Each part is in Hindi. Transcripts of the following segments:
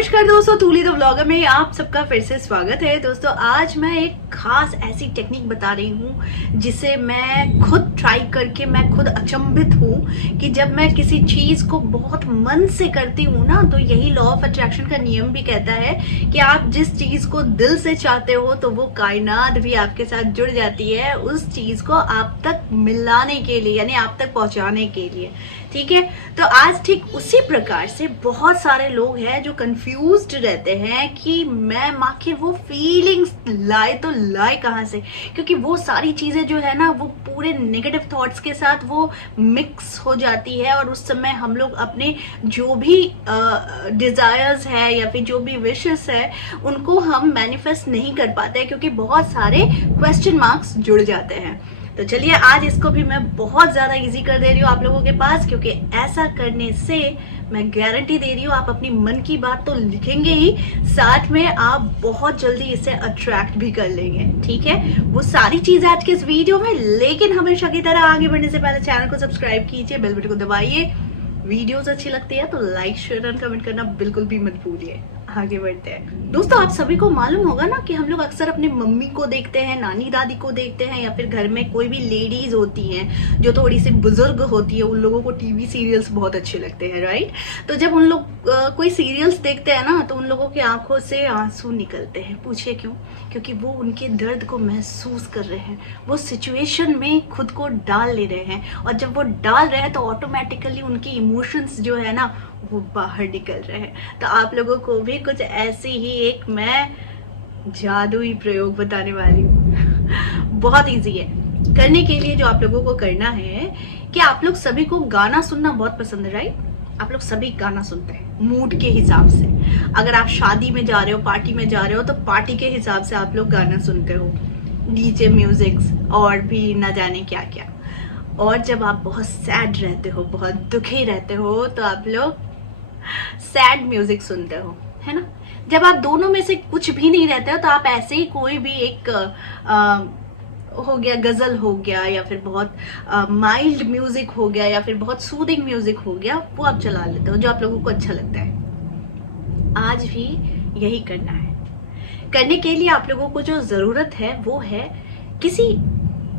नमस्कार दोस्तों, तूली द व्लॉगर में आप सबका फिर से स्वागत है। दोस्तों आज मैं एक खास ऐसी टेक्निक बता रही हूँ जिसे मैं खुद ट्राई करके मैं खुद अचंभित हूँ कि जब मैं किसी चीज को बहुत मन से करती हूँ ना, तो यही लॉ ऑफ अट्रैक्शन का नियम भी कहता है कि आप जिस चीज को दिल से चाहते हो तो वो कायनात भी आपके साथ जुड़ जाती है उस चीज को आप तक मिलाने के लिए, यानी आप तक पहुंचाने के लिए। ठीक है, तो आज ठीक उसी प्रकार से बहुत सारे लोग हैं जो कंफ्यूज्ड रहते हैं कि मैं माँ के वो फीलिंग्स लाए तो लाए कहाँ से, क्योंकि वो सारी चीजें जो है ना वो पूरे नेगेटिव थॉट्स के साथ वो मिक्स हो जाती है और उस समय हम लोग अपने जो भी डिजायर्स है या फिर जो भी विशेस है उनको हम मैनिफेस्ट नहीं कर पाते क्योंकि बहुत सारे क्वेश्चन मार्क्स जुड़ जाते हैं। तो चलिए आज इसको भी मैं बहुत ज्यादा इजी कर दे रही हूँ आप लोगों के पास, क्योंकि ऐसा करने से मैं गारंटी दे रही हूँ आप अपनी मन की बात तो लिखेंगे ही, साथ में आप बहुत जल्दी इसे अट्रैक्ट भी कर लेंगे। ठीक है, वो सारी चीजें आज के इस वीडियो में, लेकिन हमेशा की तरह आगे बढ़ने से पहले चैनल को सब्सक्राइब कीजिए, बेल बटन को दबाइए। वीडियोस अच्छी लगती है तो लाइक शेयर और कमेंट करना बिल्कुल भी मत भूलिए। आगे बढ़ते हैं। दोस्तों आप सभी को मालूम होगा ना कि हम लोग अक्सर अपनी मम्मी को देखते हैं, नानी दादी को देखते हैं, या फिर घर में कोई भी लेडीज होती हैं जो थोड़ी सी बुजुर्ग होती है, उन लोगों को टीवी सीरियल्स बहुत अच्छे लगते हैं, राइट। तो जब उन लोग कोई सीरियल्स देखते हैं ना तो उन लोगों की आंखों से आंसू निकलते हैं। पूछिए क्यों? क्योंकि वो उनके दर्द को महसूस कर रहे हैं, वो सिचुएशन में खुद को डाल ले रहे हैं, और जब वो डाल रहे हैं तो ऑटोमेटिकली उनकी इमोशंस जो है ना वो बाहर निकल रहे हैं। तो आप लोगों को भी कुछ ऐसे ही एक मैं जादुई प्रयोग बताने वाली हूँ। बहुत इजी है करने के लिए। जो आप लोगों को करना है कि आप लोग सभी को गाना सुनना बहुत पसंद है, राइट। आप लोग सभी गाना सुनते हैं मूड के हिसाब से। अगर आप शादी में जा रहे हो, पार्टी में जा रहे हो, तो पार्टी के हिसाब से आप लोग गाना सुनते हो, डीजे म्यूजिक्स और भी न जाने क्या क्या। और जब आप बहुत सैड रहते हो, बहुत दुखी रहते हो, तो आप लोग सैड म्यूजिक सुनते हो, है ना। जब आप दोनों में से कुछ भी नहीं रहते हो तो आप ऐसे ही कोई भी एक हो गया, गजल हो गया, या फिर बहुत माइल्ड म्यूजिक हो गया, या फिर बहुत सूदिंग म्यूजिक हो गया, वो आप चला लेते हो जो आप लोगों को अच्छा लगता है। आज भी यही करना है। करने के लिए आप लोगों को जो जरूरत है वो है किसी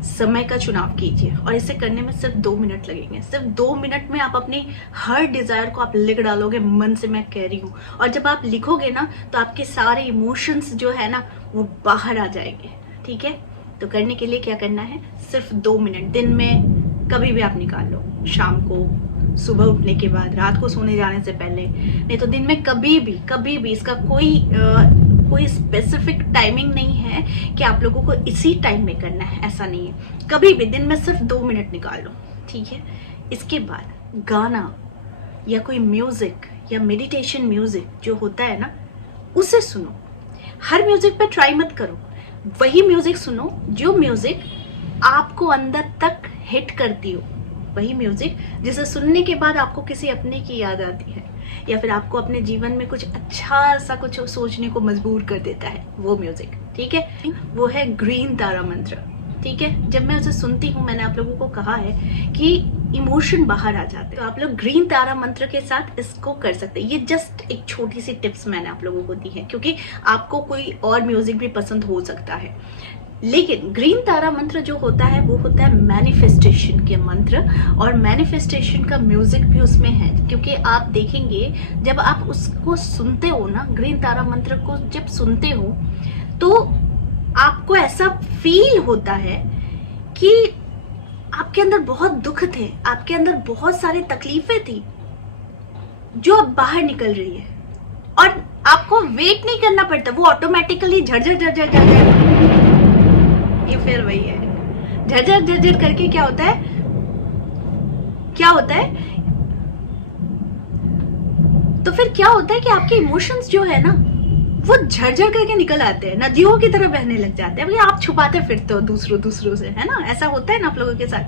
समय का चुनाव कीजिए, और इसे करने में सिर्फ 2 मिनट लगेंगे। सिर्फ 2 मिनट में आप अपनी हर डिजायर को आप लिख डालोगे, मन से मैं कह रही हूँ। और जब आप लिखोगे ना तो आपके सारे इमोशंस जो है ना वो बाहर आ जाएंगे। ठीक है, तो करने के लिए क्या करना है, सिर्फ 2 मिनट दिन में कभी भी आप निकाल लो, शाम को, सुबह उठने के बाद, रात को सोने जाने से पहले, नहीं तो दिन में कभी भी। इसका कोई स्पेसिफिक टाइमिंग नहीं है कि आप लोगों को इसी टाइम में करना है, ऐसा नहीं है। कभी भी दिन में सिर्फ 2 मिनट निकाल लो, ठीक है। इसके बाद गाना या कोई म्यूजिक या मेडिटेशन म्यूजिक जो होता है ना उसे सुनो। हर म्यूजिक पे ट्राई मत करो, वही म्यूजिक सुनो जो म्यूजिक आपको अंदर तक हिट करती हो, वही म्यूजिक जिसे सुनने के बाद आपको किसी अपने की याद आती है, या फिर आपको अपने जीवन में कुछ अच्छा सा कुछ सोचने को मजबूर कर देता है, वो म्यूजिक। ठीक है, वो है ग्रीन तारा मंत्र। ठीक है, जब मैं उसे सुनती हूँ, मैंने आप लोगों को कहा है कि इमोशन बाहर आ जाते हैं, तो आप लोग ग्रीन तारा मंत्र के साथ इसको कर सकते हैं। ये जस्ट एक छोटी सी टिप्स मैंने आप लोगों को दी है, क्योंकि आपको कोई और म्यूजिक भी पसंद हो सकता है, लेकिन ग्रीन तारा मंत्र जो होता है वो होता है मैनिफेस्टेशन के मंत्र, और मैनिफेस्टेशन का म्यूजिक भी उसमें है। क्योंकि आप देखेंगे जब आप उसको सुनते हो ना, ग्रीन तारा मंत्र को जब सुनते हो तो आपको ऐसा फील होता है कि आपके अंदर बहुत दुख थे, आपके अंदर बहुत सारी तकलीफें थी जो अब बाहर निकल रही है, और आपको वेट नहीं करना पड़ता, वो ऑटोमेटिकली झरझर झरझर झरझर, ये फिर वही है झरझर झरझर करके क्या होता है तो फिर क्या होता है कि आपके इमोशंस जो है ना वो झरझर करके निकल आते हैं, नदियों की तरह बहने लग जाते हैं। आप छुपाते फिरते हो दूसरों से, है ना। ऐसा होता है ना आप लोगों के साथ,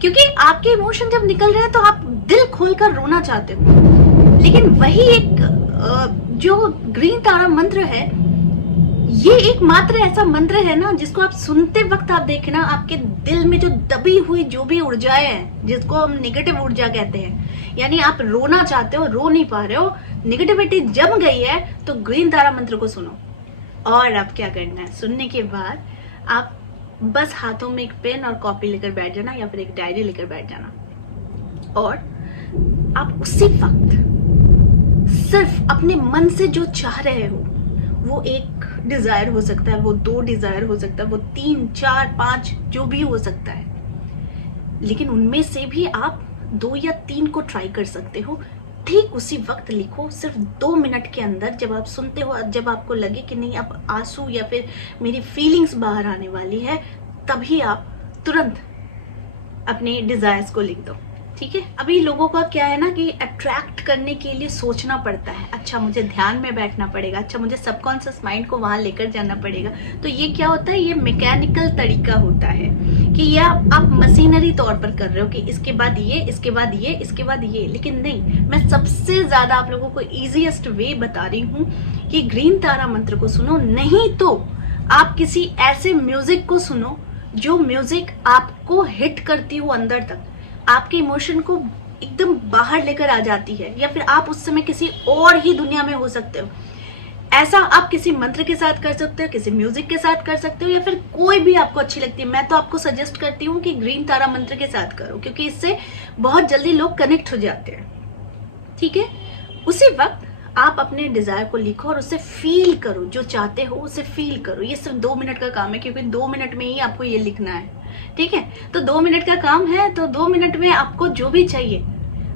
क्योंकि आपके इमोशन जब निकल रहे हैं तो आप दिल खोलकर रोना चाहते हो। लेकिन वही एक जो ग्रीन तारा मंत्र है, ये एक मात्र ऐसा मंत्र है ना जिसको आप सुनते वक्त आप देखना, आपके दिल में जो दबी हुई जो भी ऊर्जाएं हैं, जिसको हम नेगेटिव ऊर्जा कहते हैं, यानी आप रोना चाहते हो, रो नहीं पा रहे हो, नेगेटिविटी जम गई है तो ग्रीन तारा मंत्र को सुनो। और अब क्या करना है, सुनने के बाद आप बस हाथों में एक पेन और कॉपी लेकर बैठ जाना या फिर एक डायरी लेकर बैठ जाना और आप उसी वक्त सिर्फ अपने मन से जो चाह रहे हो, वो एक डिजायर हो सकता है, वो 2 डिजायर हो सकता है, वो 3, 4, 5 जो भी हो सकता है, लेकिन उनमें से भी आप 2 या 3 को ट्राई कर सकते हो। ठीक उसी वक्त लिखो, सिर्फ 2 मिनट के अंदर। जब आप सुनते हो, जब आपको लगे कि नहीं अब आंसू या फिर मेरी फीलिंग्स बाहर आने वाली है, तभी आप तुरंत अपने डिजायर्स को लिख दो। ठीक है। अभी लोगों का क्या है ना कि अट्रैक्ट करने के लिए सोचना पड़ता है, अच्छा मुझे ध्यान में बैठना पड़ेगा, अच्छा मुझे सबकॉन्शियस माइंड को वहां लेकर जाना पड़ेगा। तो ये क्या होता है, ये मैकेनिकल तरीका होता है कि ये आप मशीनरी तौर पर कर रहे हो कि इसके बाद ये, इसके बाद ये, इसके बाद ये। लेकिन नहीं, मैं सबसे ज्यादा आप लोगों को इजीएस्ट वे बता रही हूँ कि ग्रीन तारा मंत्र को सुनो। नहीं तो आप किसी ऐसे म्यूजिक को सुनो जो म्यूजिक आपको हिट करती हो अंदर तक, आपके इमोशन को एकदम बाहर लेकर आ जाती है, या फिर आप उस समय किसी और ही दुनिया में हो सकते हो। ऐसा आप किसी मंत्र के साथ कर सकते हो, किसी म्यूजिक के साथ कर सकते हो, या फिर कोई भी आपको अच्छी लगती है। मैं तो आपको सजेस्ट करती हूँ कि ग्रीन तारा मंत्र के साथ करो, क्योंकि इससे बहुत जल्दी लोग कनेक्ट हो जाते हैं। ठीक है। उसी वक्त आप अपने डिजायर को लिखो और उसे फील करो, जो चाहते हो उसे फील करो। ये सिर्फ 2 मिनट का काम है, क्योंकि 2 मिनट में ही आपको ये लिखना है। ठीक है। तो 2 मिनट का काम है, तो 2 मिनट में आपको जो भी चाहिए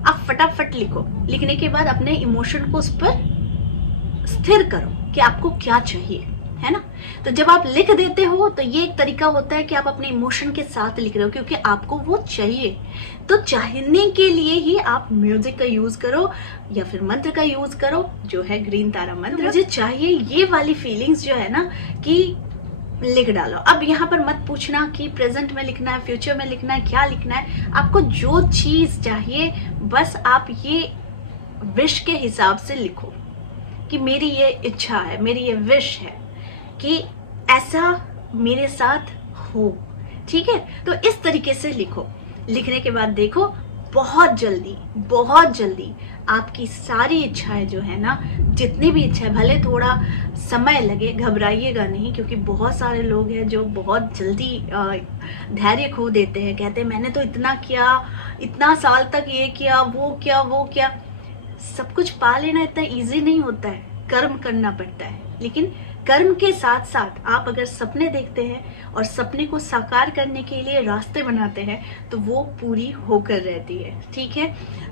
आप फटाफट लिखो। लिखने के बाद अपने इमोशन को उस पर स्थिर करो कि आपको क्या चाहिए, है ना। तो जब आप लिख देते हो तो ये एक तरीका होता है कि आप अपने इमोशन के साथ लिख रहे हो, क्योंकि आपको वो चाहिए। तो चाहने के लिए ही आप म्यूजिक का यूज करो या फिर मंत्र का यूज करो, जो है ग्रीन तारा मंत्र। मुझे चाहिए ये वाली फीलिंग्स जो है ना कि लिख डालो। अब यहाँ पर मत पूछना कि प्रेजेंट में लिखना है, फ्यूचर में लिखना है, क्या लिखना है। आपको जो चीज चाहिए बस आप ये विश के हिसाब से लिखो कि मेरी ये इच्छा है, मेरी ये विश है कि ऐसा मेरे साथ हो। ठीक है। तो इस तरीके से लिखो। लिखने के बाद देखो बहुत जल्दी आपकी सारी इच्छाएं जो है ना, जितनी भी इच्छा है, भले थोड़ा समय लगे, घबराइएगा नहीं, क्योंकि बहुत सारे लोग हैं जो बहुत जल्दी धैर्य खो देते हैं। कहते हैं मैंने तो इतना किया, इतना साल तक ये किया, वो किया। सब कुछ पा लेना इतना इजी नहीं होता है, कर्म करना पड़ता है। लेकिन कर्म के साथ साथ आप अगर सपने देखते हैं और सपने को साकार करने के लिए रास्ते बनाते हैं तो वो पूरी होकर रहती है। ठीक है।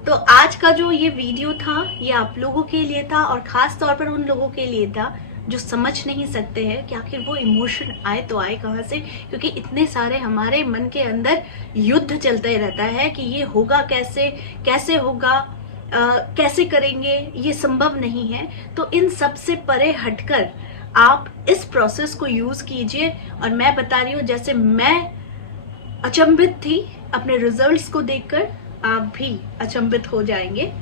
तो आज का जो ये वीडियो था ये आप लोगों के लिए था, और खास तौर पर उन लोगों के लिए था जो समझ नहीं सकते हैं कि आखिर वो इमोशन आए तो आए कहाँ से, क्योंकि इतने सारे हमारे मन के अंदर युद्ध चलते रहता है कि ये होगा कैसे होगा, कैसे करेंगे, ये संभव नहीं है। तो इन सब से परे हटकर आप इस प्रोसेस को यूज कीजिए। और मैं बता रही हूँ, जैसे मैं अचंभित थी अपने रिजल्ट्स को देखकर, आप भी अचंभित हो जाएंगे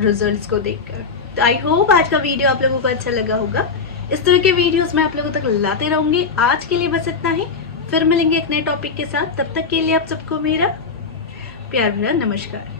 रिजल्ट्स को देखकर। तो आई होप आज का वीडियो आप लोगों को अच्छा लगा होगा। इस तरह के वीडियोस मैं आप लोगों तक लाते रहूंगी। आज के लिए बस इतना ही, फिर मिलेंगे एक नए टॉपिक के साथ। तब तक के लिए आप सबको मेरा प्यार भरा नमस्कार।